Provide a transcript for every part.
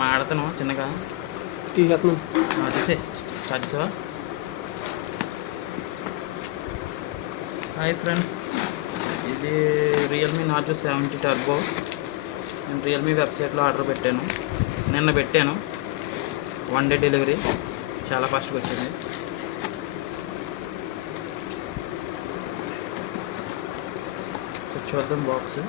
మాడతాను చిన్నగా తీసే స్టార్ట్ చేసావా. హాయ్ ఫ్రెండ్స్, ఇది రియల్మీ నార్జో 70 టర్బో. నేను రియల్మీ వెబ్సైట్లో ఆర్డర్ పెట్టాను, నిన్న పెట్టాను. 1 డే డెలివరీ, చాలా ఫాస్ట్గా వచ్చింది. సో చూద్దాం బాక్స్.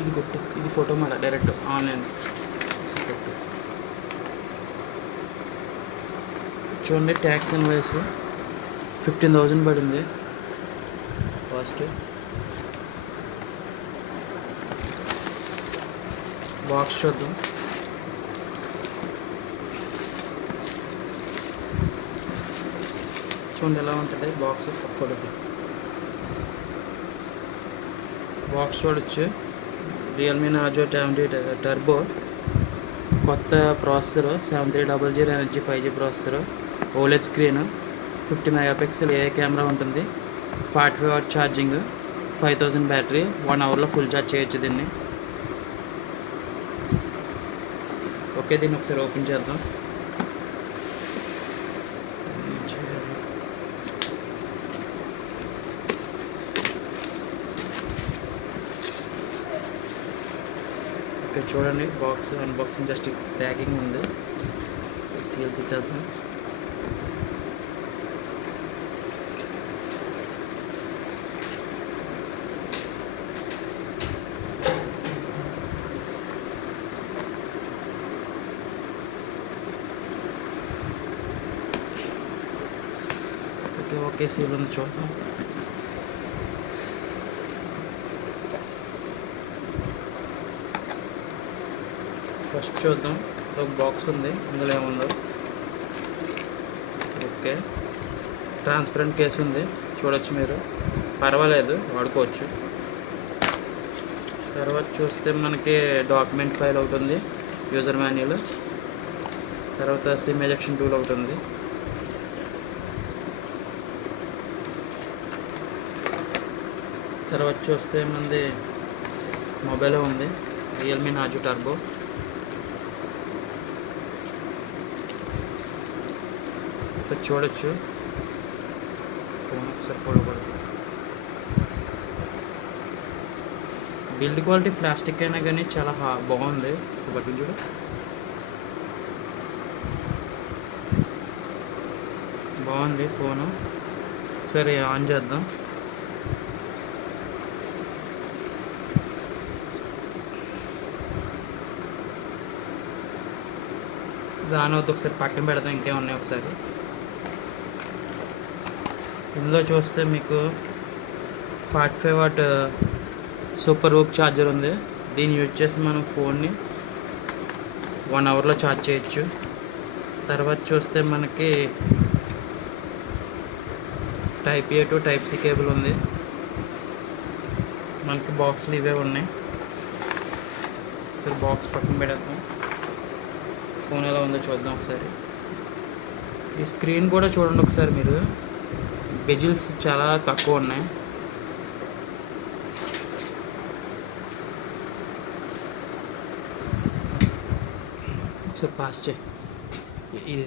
ఇది కొట్టు, ఇది ఫోటో మాట డైరెక్ట్ ఆన్లైన్ పెట్టు. చూడండి, ట్యాక్స్ ఇన్వాయిస్ 15,000 పడింది కాస్ట్. బాక్స్ చూద్దాం. చూడండి ఎలా ఉంటుంది బాక్స్. ఫోటో బాక్స్ చూడొచ్చు. రియల్మీ నార్జో 70 టర్బో, కొత్త processor 7300 energy 5G processor, OLED screen, 50 megapixel ఏ కెమెరా ఉంటుంది, 45 వాట్ ఛార్జింగ్, 5000 బ్యాటరీ, 1 అవర్లో ఫుల్ ఛార్జ్ చేయొచ్చు దీన్ని. ఓకే, దీన్ని ఒకసారి ఓపెన్ చేద్దాం. ఓకే, చూడండి బాక్స్ అన్బాక్సింగ్, జస్ట్ ప్యాకింగ్ ఉంది. సీల్ తీసేద్దాం. ఓకే, సీల్ ఉంది, చూద్దాం. ఫస్ట్ చూద్దాం, ఒక బాక్స్ ఉంది, అందులో ఏముందో. ఓకే, ట్రాన్స్పరెంట్ కేసు ఉంది, చూడొచ్చు మీరు, పర్వాలేదు, వాడుకోవచ్చు. తర్వాత చూస్తే మనకి డాక్యుమెంట్ ఫైల్ ఒకటి ఉంది, యూజర్ మాన్యువల్, తర్వాత సిమ్ ఎజెక్షన్ టూల్ ఒకటి ఉంది. తర్వాత చూస్తే మనది మొబైల్ ఉంది, రియల్మీ నార్జో టర్బో. ఒకసారి చూడొచ్చు ఫోన్, ఒకసారి ఫోటో కూడా. బిల్డ్ క్వాలిటీ ప్లాస్టిక్ అయినా కానీ చాలా బాగుంది. సో బట్టి చూడు, బాగుంది ఫోను. సరే, ఆన్ చేద్దాం. దాని వద్ద ఒకసారి పక్కన పెడతాం, ఇంకేమున్నాయి ఒకసారి. ఇందులో చూస్తే మీకు 45 వాట్ సూపర్ హూక్ ఛార్జర్ ఉంది. దీన్ని యూజ్ చేసి మనం ఫోన్ని 1 అవర్లో ఛార్జ్ చేయొచ్చు. తర్వాత చూస్తే మనకి type A to type C cable ఉంది. మనకి బాక్స్లు ఇవే ఉన్నాయి. ఒకసారి బాక్స్ పక్కన పెడతాం. ఫోన్ ఎలా ఉందో చూద్దాం ఒకసారి. ఈ స్క్రీన్ కూడా చూడండి ఒకసారి మీరు, బెజిల్స్ చాలా తక్కువ ఉన్నాయి. ఒకసారి పాస్ చేయి. ఇది